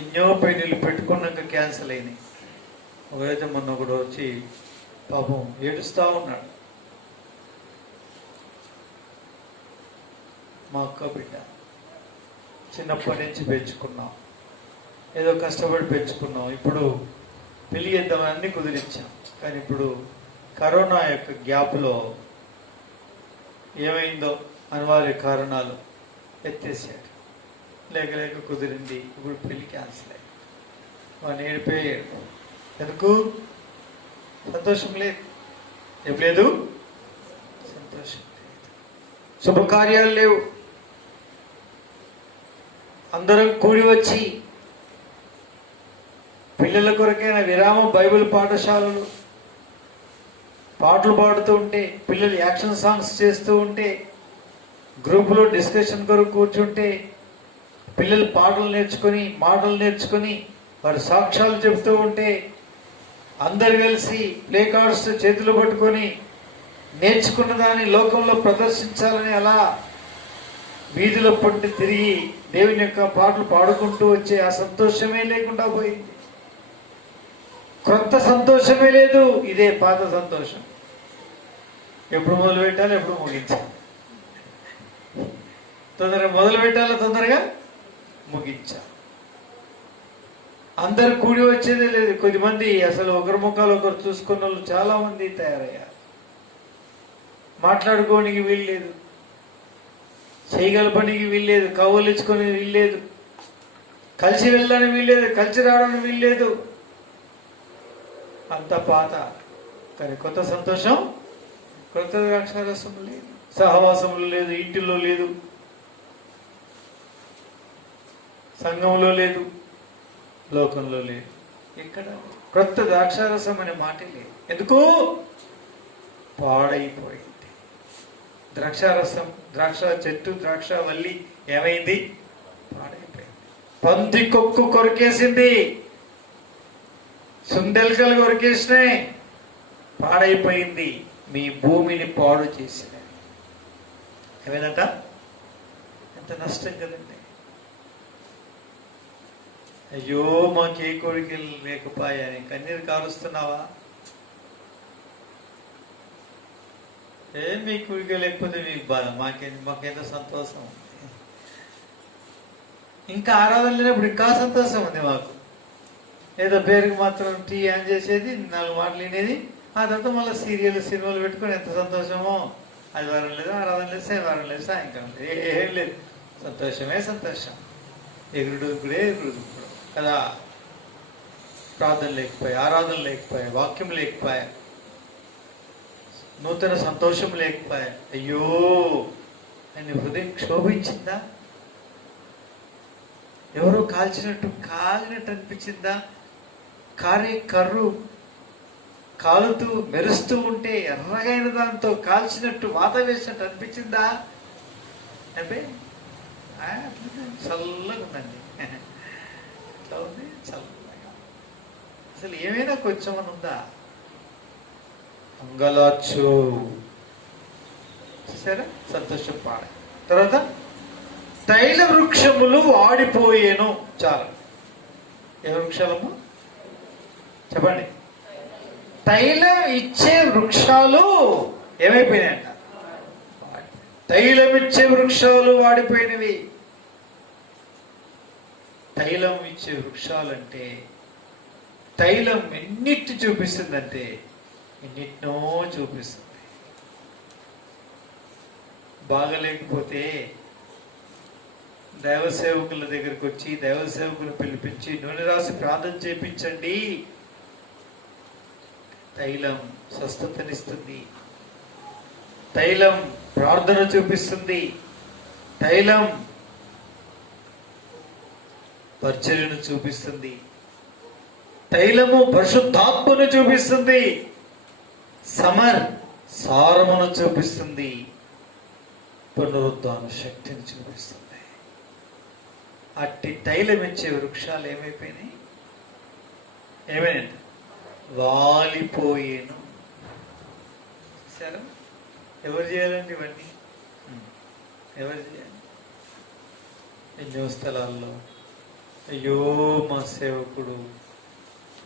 ఎన్నో పెళ్లిళ్ళు పెట్టుకున్నాక క్యాన్సిల్ అయినాయి. ఒకరైతే మొన్న ఒకడు వచ్చి పాపం ఏడుస్తూ ఉన్నాడు. మా అక్క బిడ్డ చిన్నప్పటి నుంచి పెంచుకున్నాం, ఏదో కష్టపడి పెంచుకున్నాం. ఇప్పుడు పెళ్లి చేద్దామని అన్ని కుదిరించాం. కానీ ఇప్పుడు కరోనా యొక్క గ్యాప్లో ఏమైందో అనివార్య కారణాలు ఎత్తేసాడు. లేక లేక కుదిరింది. ఇప్పుడు పెళ్లి క్యాన్సిల్ అయ్యి వాడిని ఏడిపోయాడు. ఎందుకు? సంతోషం లేదు. ఏం లేదు? సంతోషం లేదు. శుభకార్యాలు లేవు. అందరం కూడి వచ్చి పిల్లల కొరకైన విరామం బైబిల్ పాఠశాలలు, పాటలు పాడుతూ ఉంటే, పిల్లలు యాక్షన్ సాంగ్స్ చేస్తూ ఉంటే, గ్రూపులో డిస్కషన్ కొరకు కూర్చుంటే, పిల్లలు పాటలు నేర్చుకొని మాటలు నేర్చుకొని వారి సాక్ష్యాలు చెబుతూ ఉంటే, అందరు కలిసి ప్లే కార్డ్స్ చేతులు పట్టుకొని నేర్చుకున్న దాన్ని లోకంలో ప్రదర్శించాలని అలా వీధిలో పట్టి తిరిగి దేవుని యొక్క పాటలు పాడుకుంటూ వచ్చే ఆ సంతోషమే లేకుండా పోయింది. కొత్త సంతోషమే లేదు. ఇదే పాత సంతోషం. ఎప్పుడు మొదలు పెట్టాలి, ఎప్పుడు ముగించాలి, తొందరగా మొదలు పెట్టాలి, తొందరగా ముగించాలి. అందరు కూడి వచ్చేదే లేదు. కొద్దిమంది అసలు ఒకరి ముఖాలు ఒకరు చూసుకున్న వాళ్ళు చాలా మంది తయారయ్యారు. మాట్లాడుకోనికి వీల్లేదు, చేయగలపనికి వీల్లేదు, కౌలించుకొని వీల్లేదు, కలిసి వెళ్ళడానికి వీల్లేదు, కలిసి రావడానికి వీల్లేదు. అంత పాత. కానీ కొత్త సంతోషం, కొత్త ద్రాక్షారసం లేదు, సహవాసంలో లేదు, ఇంటిలో లేదు, సంఘంలో లేదు, లోకంలో లేదు. ఇక్కడ కొత్త ద్రాక్షారసం అనే మాట లేదు. ఎందుకు? పాడైపోయింది. ద్రాక్షారసం, ద్రాక్ష చెట్టు, ద్రాక్షావల్లి ఏమైంది? పాడైపోయింది. పంది కొక్కు కొరికేసింది, సుందెల్కలు కొరికేసినాయి, పాడైపోయింది. మీ భూమిని పాడు చేసినాయి. ఏమైందంట? ఎంత నష్టం కదండి. అయ్యో మాకే కోరికలు లేకపోయాయని కన్నీరు కారుస్తున్నావా? మీ కోరిక లేకపోతే మీకు బాధ, మాకేంత సంతోషం. ఇంకా ఆరాధన లేనప్పుడు ఇంకా సంతోషం ఉంది మాకు. ఏదో పేరుకి మాత్రం టీ ఆన్ చేసేది, 4 మాటలు వినేది, ఆ తర్వాత మళ్ళీ సీరియల్ సినిమాలు పెట్టుకొని ఎంత సంతోషమో. ఆదివారం లేదు, ఆరాధన లేదు, శనివారం లేదు, సాయంకాలం లేదు, ఏం లేదు, సంతోషమే సంతోషం. ఎగురుడు కూడా ఎగురుడు కదా. ప్రార్థన లేకపోయా, ఆరాధన లేకపోయా, వాక్యం లేకపోయా, నూతన సంతోషం లేకపోయా. అయ్యో అని హృదయం క్షోభించిందా? ఎవరో కాలినట్టు అనిపించిందా? కర్రు కాలుతూ మెరుస్తూ ఉంటే ఎర్రగైన దాంతో కాల్చినట్టు వాత వేసినట్టు అనిపించిందా? అంటే చల్లగా ఉందండి. ఎట్లా ఉంది? చల్లగా. అసలు ఏమైనా కొంచెం అని ఉందా? అంగలార్చు. చూసారా? సంతోషం పాడ. తర్వాత తైల వృక్షములు వాడిపోయేను. చాలు. ఏ వృక్షాలము చెప్పండి? తైలం ఇచ్చే వృక్షాలు ఏమైపోయినాయంట? తైలం ఇచ్చే వృక్షాలు వాడిపోయినవి. తైలం ఇచ్చే వృక్షాలంటే తైలం ఎన్నిటి చూపిస్తుందంటే ఎన్నిటినో చూపిస్తుంది. బాగలేకపోతే దైవ సేవకుల దగ్గరికి వచ్చి దైవ సేవకులు పిలిపించి నూనె రాసి ప్రార్థన చేయించండి. తైలం స్వస్థతనిస్తుంది. తైలం ప్రార్థన చూపిస్తుంది. తైలం పరిచర్యను చూపిస్తుంది. తైలము పరిశుద్ధాత్మను చూపిస్తుంది. సారమును చూపిస్తుంది. పునరుద్ధాన శక్తిని చూపిస్తుంది. అట్టి తైలం ఇచ్చే వృక్షాలు ఏమైపోయినాయి? ఏమైనా వాలిపోయేను. సరే, ఎవరు చేయాలండి ఇవన్నీ? ఎవరు చేయాలి? ఎన్నో స్థలాల్లో అయ్యో మా సేవకుడు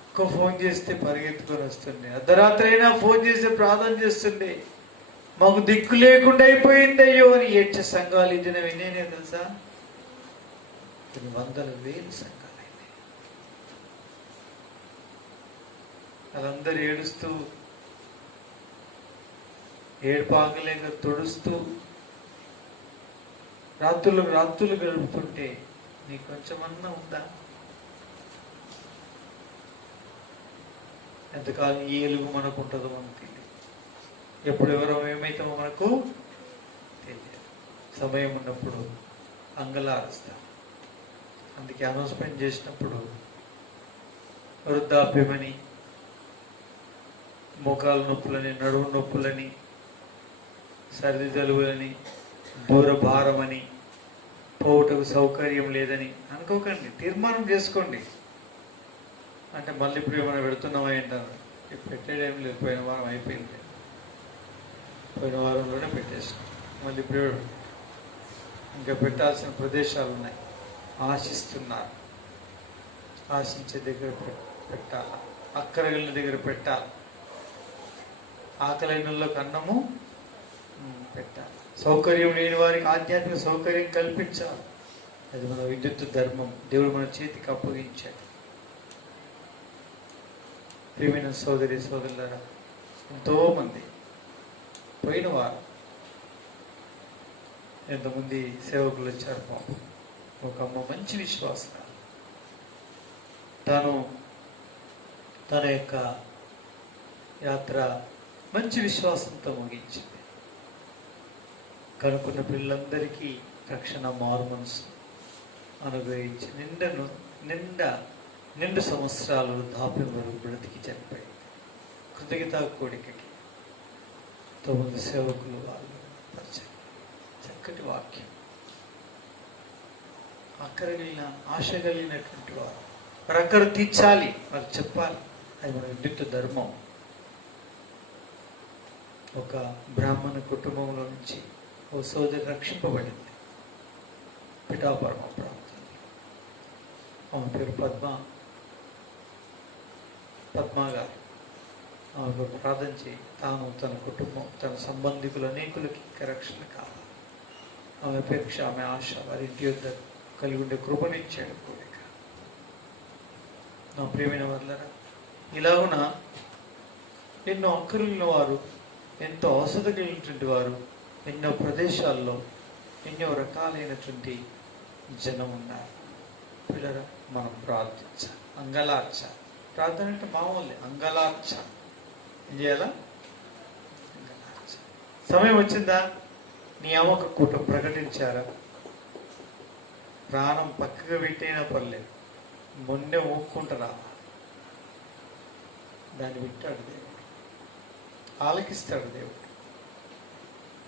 ఒక్క ఫోన్ చేస్తే పరిగెత్తుకొని వస్తుండే, అర్ధరాత్రి అయినా ఫోన్ చేస్తే ప్రార్థన చేస్తుండే, మాకు దిక్కు లేకుండా అయిపోయింది అయ్యో అని ఏడ్చే సంఘాలు ఈ దినం ఎన్నేనే తెలుసా? కొన్ని వందల వేలు సంఘాలు అయినాయి. వాళ్ళందరూ ఏడుస్తూ ఏడుపాగలేక తుడుస్తూ రాత్రులు గడుపుతుంటే నీకు కొంచెమన్నా ఉందా? ఎంతకాలం ఈ ఎలుగు మనకు ఉంటుందో మనకు తెలియదు. ఎప్పుడు ఎవరో ఏమైతామో మనకు తెలియదు. సమయం ఉన్నప్పుడు అంగలారుస్తాం. అందుకే అనౌన్స్మెంట్ చేసినప్పుడు వృద్ధాప్యమని, మోకాలు నొప్పులని, నడుము నొప్పులని, సర్ది జలుబులని, దూర భారమని, పోవుటకు సౌకర్యం లేదని అనుకోకండి. తీర్మానం చేసుకోండి. అంటే మళ్ళీ ఇప్పుడు ఏమైనా పెడుతున్నామా ఏంటారు? ఇప్పుడు పెట్టేదేం లేదు. పోయిన వారం అయిపోయింది. పోయిన వారంలోనే పెట్టేసాం. మళ్ళీ ఇప్పుడు ఇంకా పెట్టాల్సిన ప్రదేశాలు ఉన్నాయి. ఆశిస్తున్నారు. ఆశించే దగ్గర పెట్టాలి. అక్కరగిలిన దగ్గర పెట్టాలి. ఆకలైనలోకి అన్నము పెట్టాలి. సౌకర్యం లేని వారికి ఆధ్యాత్మిక సౌకర్యం కల్పించాలి. అది మన విద్యుత్ ధర్మం. దేవుడు మన చేతికి అప్పగించాడు. ప్రియమైన సోదరి సోదరులారా, ఎంతోమంది పోయిన వారు ఎంతమంది సేవకులు వచ్చారు. పాపం ఒక అమ్మ మంచి విశ్వాసం, తన యొక్క యాత్ర మంచి విశ్వాసంతో ముగించింది. కనుక్కున్న పిల్లలందరికీ రక్షణ మారు మనసు అనుగ్రహించి నిండు సంవత్సరాలు దాప్యం వరకు బ్రతికి చనిపోయింది. కృతజ్ఞతా కోడికకి 9 సేవకులు వాళ్ళు పరిచయం. చక్కటి వాక్యం. ఆశ కలిగినటువంటి వారు అక్కడ తీర్చాలి, వారు చెప్పాలి. అది మన విద్యుత్ ధర్మం. ఒక బ్రాహ్మణ కుటుంబంలో నుంచి ఓ సోదరి రక్షింపబడింది. పిఠాపురం ప్రాంతం. ఆమె పేరు పద్మా గారు. ఆమె ప్రార్థన చేయి. తాను, తన కుటుంబం, తన సంబంధికులు అనేకులకి రక్షణ కావాలి. ఆమె అపేక్ష, ఆమె ఆశ, వారి ఇంటి యొద్ద కలిగి ఉండే కృపనిచ్చాడు కోరిక. నా ప్రియమైన వాళ్ళరా, ఇలాగున ఎన్నో అక్కరున్న వారు, ఎంతో అవసరం కలిగినటువంటి వారు ఎన్నో ప్రదేశాల్లో ఎన్నో రకాలైనటువంటి జనం ఉన్నారు. పిల్లరా, మనం ప్రార్థించాలి, అంగలార్చాలి. ప్రార్థన అంటే మామూలే, అంగలార్చాలి. ఏం చేయాలా? అంగలార్చాలి. సమయం వచ్చిందా? నియామక కూటం ప్రకటించారా? ప్రాణం పక్కగా పెట్టైనా పర్లేదు, మొన్నే ఊపుకుంటారా? దాన్ని వింటాడు దేవుడు, ఆలకిస్తాడు దేవుడు.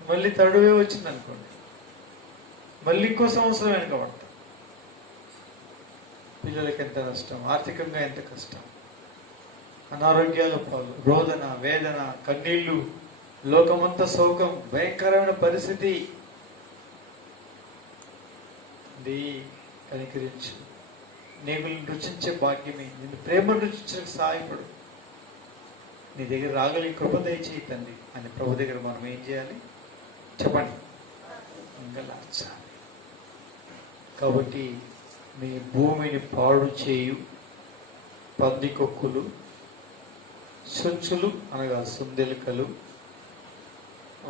మళ్ళీ తడువే వచ్చింది అనుకోండి, మళ్ళీ ఇంకో సంవత్సరం వెనకబడతాం. పిల్లలకి ఎంత నష్టం, ఆర్థికంగా ఎంత కష్టం, అనారోగ్యాల పాలు, రోదన, వేదన, కన్నీళ్లు, లోకమంతా శోకం, భయంకరమైన పరిస్థితి. కనికరించు, నీకు రుచించే భాగ్యమే, నిన్ను ప్రేమను రుచించడానికి సహాయపడు, నీ దగ్గర రాగలి కృప దయచేయి తండ్రి అని ప్రభు దగ్గర మనం ఏం చేయాలి చెప్పండి, అంగలార్చాలి. కాబట్టి మీ భూమిని పాడు చేయు పందికొక్కులు, సుంచులు అనగా సుందెలుకలు,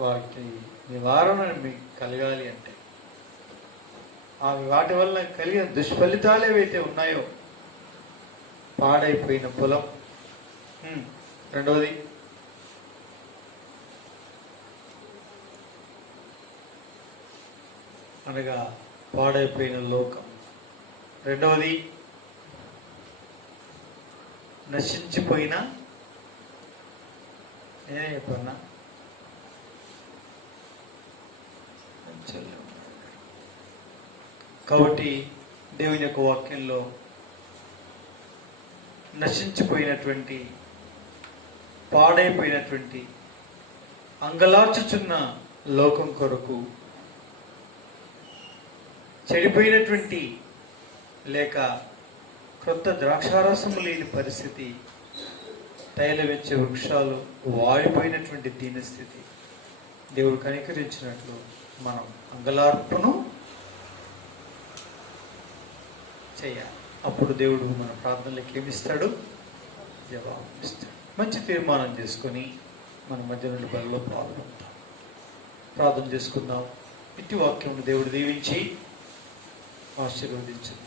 వాటి నివారణ మీకు కలగాలి అంటే వాటి వల్ల కలిగిన దుష్ఫలితాలు ఏవైతే ఉన్నాయో, పాడైపోయిన పొలం, రెండవది అనగా పాడైపోయిన లోకం, రెండవది నశించిపోయిన, నేనే చెప్పన్నా, కాబట్టి దేవుని యొక్క వాక్యంలో నశించిపోయినటువంటి, పాడైపోయినటువంటి, అంగలార్చుచున్న లోకం కొరకు, చెడిపోయినటువంటి లేక క్రొత్త ద్రాక్షారసము లేని పరిస్థితి, తైలమిచ్చే వృక్షాలు వాడిపోయినటువంటి దీనస్థితి, దేవుడు కనికరించినట్లు మనం అంగలార్పును చేయాలి. అప్పుడు దేవుడు మన ప్రార్థనలకు ఏమిస్తాడు, జవాబు ఇస్తాడు. మంచి తీర్మానం చేసుకొని మన మధ్య నుండి బలలో పాల్గొంటాం. ప్రార్థన చేసుకుందాం. ఇట్టి వాక్యం దేవుడు దీవించి ఆశీర్వదించండి.